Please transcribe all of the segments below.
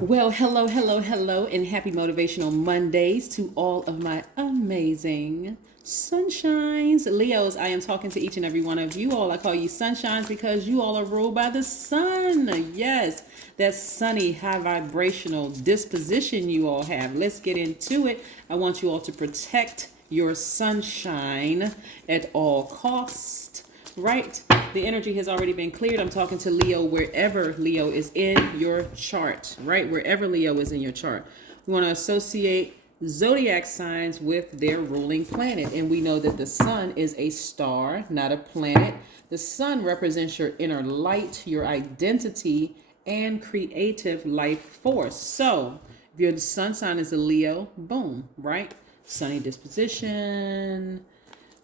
Well, hello, hello, hello, and happy Motivational Mondays to all of my amazing sunshines. Leos, I am talking to each and every one of you all. I call you sunshines because you all are ruled by the sun. Yes, that sunny, high vibrational disposition you all have. Let's get into it. I want you all to protect your sunshine at all costs. Right? The energy has already been cleared. I'm talking to Leo wherever Leo is in your chart, right? Wherever Leo is in your chart. We want to associate zodiac signs with their ruling planet. And we know that the sun is a star, not a planet. The sun represents your inner light, your identity, and creative life force. So if your sun sign is a Leo, boom, right? Sunny disposition,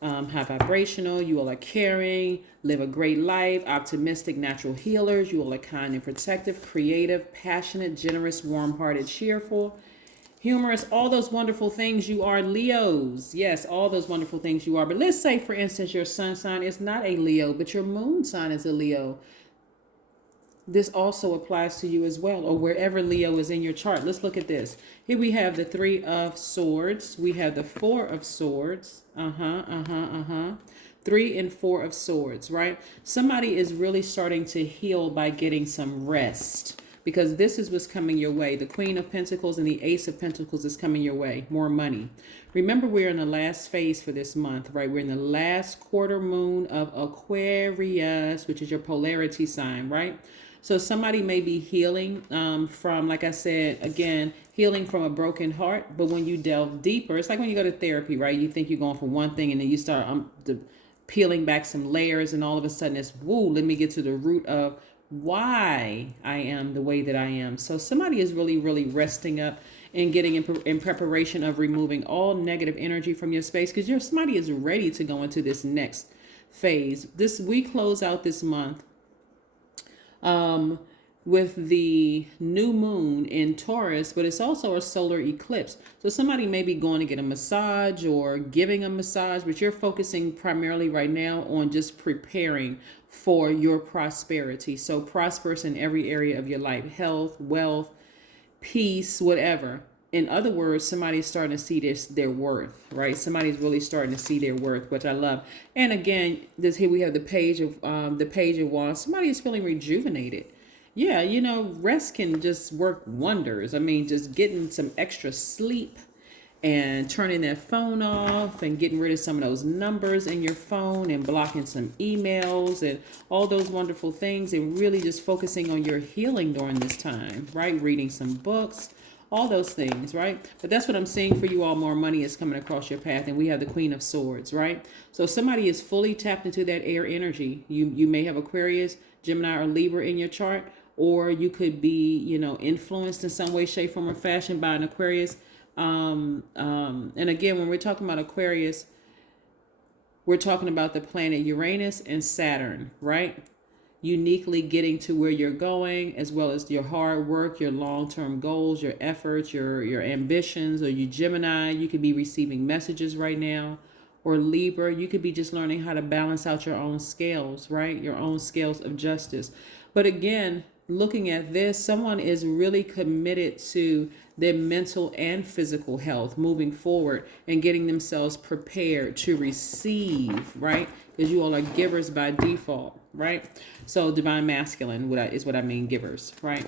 high vibrational. You all are caring, live a great life, optimistic, natural healers. You all are kind and protective, creative, passionate, generous, warm-hearted, cheerful, humorous, all those wonderful things you are Leos. Yes, all those wonderful things you are. But let's say, for instance, your sun sign is not a Leo, but your moon sign is a Leo. This also applies to you as well, or wherever Leo is in your chart. Let's look at this. Here we have the Three of Swords. We have the Four of Swords. 3 and 4 of Swords, right? Somebody is really starting to heal by getting some rest, because this is what's coming your way. The Queen of Pentacles and the Ace of Pentacles is coming your way. More money. Remember, we're in the last phase for this month, right? We're in the last quarter moon of Aquarius, which is your polarity sign, right? So somebody may be healing from, like I said, again, healing from a broken heart. But when you delve deeper, it's like when you go to therapy, right? You think you're going for one thing and then you start peeling back some layers, and all of a sudden it's, woo, let me get to the root of why I am the way that I am. So somebody is really, really resting up and getting in preparation of removing all negative energy from your space, because somebody is ready to go into this next phase. We close out this month with the new moon in Taurus, but it's also a solar eclipse. So somebody may be going to get a massage or giving a massage, but you're focusing primarily right now on just preparing for your prosperity. So prosperous in every area of your life: health, wealth, peace, whatever. In other words, somebody's starting to see their worth, right? Somebody's really starting to see their worth, which I love. And again, here we have the page of Wands. Somebody is feeling rejuvenated. Yeah, rest can just work wonders. I mean, just getting some extra sleep and turning that phone off and getting rid of some of those numbers in your phone and blocking some emails and all those wonderful things, and really just focusing on your healing during this time, right? Reading some books, all those things, right? But that's what I'm seeing for you all. More money is coming across your path, and we have the Queen of Swords, right? So somebody is fully tapped into that air energy. You may have Aquarius, Gemini, or Libra in your chart, or you could be, influenced in some way, shape, form, or fashion by an Aquarius. And again, when we're talking about Aquarius, we're talking about the planet Uranus and Saturn, right? Uniquely getting to where you're going, as well as your hard work, your long-term goals, your efforts, your ambitions. Or you Gemini, you could be receiving messages right now. Or Libra, you could be just learning how to balance out your own scales, right? Your own scales of justice. But again, looking at this, someone is really committed to their mental and physical health moving forward and getting themselves prepared to receive, right? Because you all are givers by default, right? So divine masculine is what I mean, givers, right?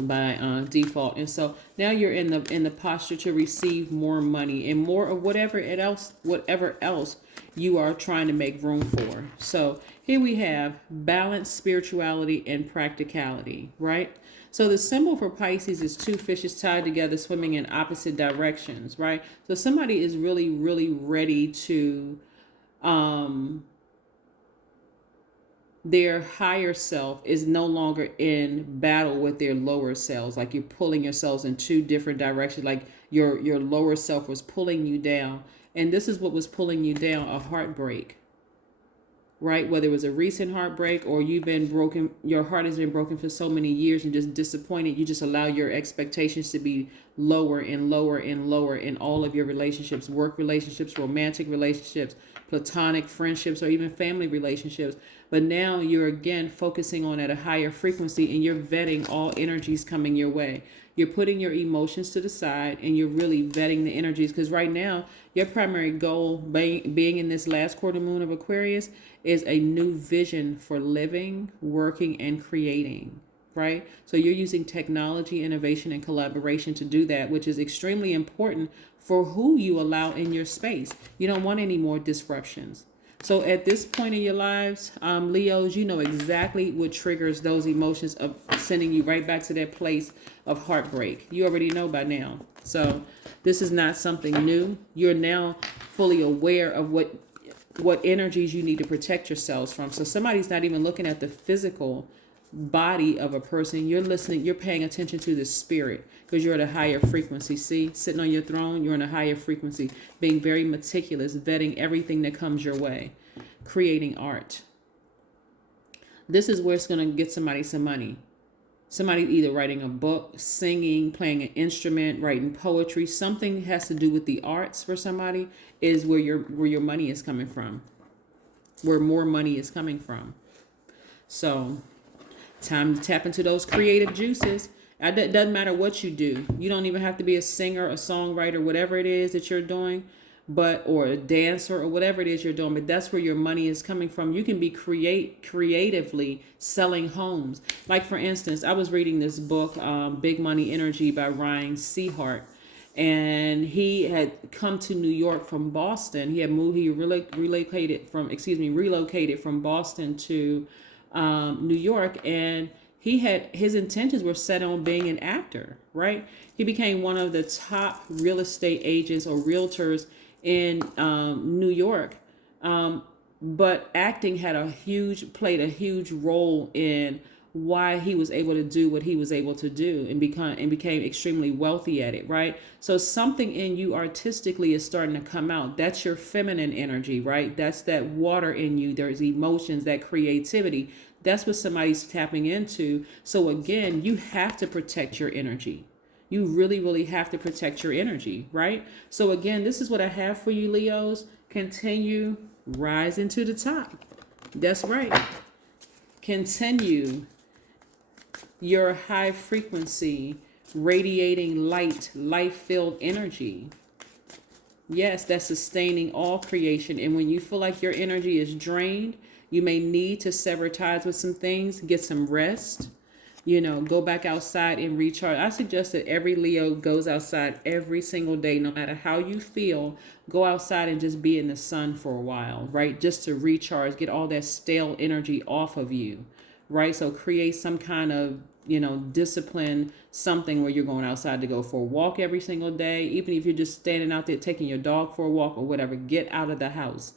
By default. And so now you're in the posture to receive more money and more of whatever else you are trying to make room for. So here we have balance, spirituality, and practicality, right? So the symbol for Pisces is two fishes tied together, swimming in opposite directions, right? So somebody is really, really ready to their higher self is no longer in battle with their lower selves. Like you're pulling yourselves in two different directions. Like your lower self was pulling you down. And this is what was pulling you down: a heartbreak, right? Whether it was a recent heartbreak or you've been broken, your heart has been broken for so many years and just disappointed. You just allow your expectations to be lower and lower and lower in all of your relationships: work relationships, romantic relationships, platonic friendships, or even family relationships. But now you're again focusing on at a higher frequency, and you're vetting all energies coming your way. You're putting your emotions to the side, and you're really vetting the energies, because right now your primary goal being in this last quarter moon of Aquarius is a new vision for living, working, and creating. Right? So you're using technology, innovation, and collaboration to do that, which is extremely important for who you allow in your space. You don't want any more disruptions. So at this point in your lives, Leos, you know exactly what triggers those emotions of sending you right back to that place of heartbreak. You already know by now. So this is not something new. You're now fully aware of what energies you need to protect yourselves from. So somebody's not even looking at the physical body of a person. You're listening, you're paying attention to the spirit, because you're at a higher frequency. See, sitting on your throne, you're in a higher frequency, being very meticulous, vetting everything that comes your way, creating art. This is where it's going to get somebody some money. Somebody either writing a book, singing, playing an instrument, writing poetry, something has to do with the arts for somebody is where your money is coming from, where more money is coming from. So time to tap into those creative juices. It doesn't matter what you do. You don't even have to be a singer, a songwriter, whatever it is that you're doing, or a dancer or whatever it is you're doing. But that's where your money is coming from. You can be creatively selling homes. Like for instance, I was reading this book, Big Money Energy by Ryan Seahart. And he had come to New York from Boston. He had moved. He relocated from Boston to New York, and his intentions were set on being an actor, right? He became one of the top real estate agents or realtors in New York. But acting played a huge role in why he was able to do what he was able to do and became extremely wealthy at it, right? So something in you artistically is starting to come out. That's your feminine energy, right? That's that water in you. There's emotions, that creativity. That's what somebody's tapping into. So again, you have to protect your energy. You really, really have to protect your energy, right? So again, this is what I have for you, Leos. Continue rising to the top. That's right. Continue your high frequency, radiating life-filled energy. Yes, that's sustaining all creation. And when you feel like your energy is drained, you may need to sever ties with some things, get some rest, go back outside and recharge. I suggest that every Leo goes outside every single day, no matter how you feel. Go outside and just be in the sun for a while, right? Just to recharge, get all that stale energy off of you. Right? So create some kind of, discipline, something where you're going outside to go for a walk every single day. Even if you're just standing out there taking your dog for a walk or whatever, get out of the house.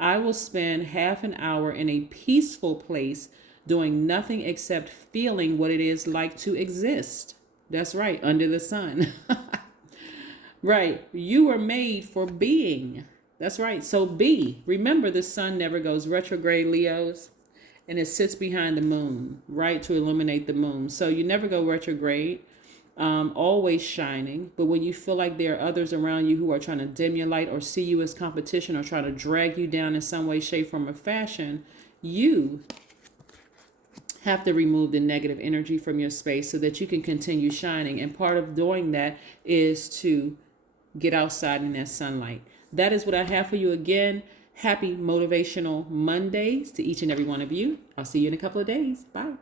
I will spend half an hour in a peaceful place doing nothing except feeling what it is like to exist. That's right, under the sun. Right. You were made for being. That's right. So be. Remember, the sun never goes retrograde, Leos. And it sits behind the moon, right, to illuminate the moon. So you never go retrograde, always shining. But when you feel like there are others around you who are trying to dim your light or see you as competition or trying to drag you down in some way, shape, form, or fashion, you have to remove the negative energy from your space so that you can continue shining. And part of doing that is to get outside in that sunlight. That is what I have for you again. Happy Motivational Mondays to each and every one of you. I'll see you in a couple of days. Bye.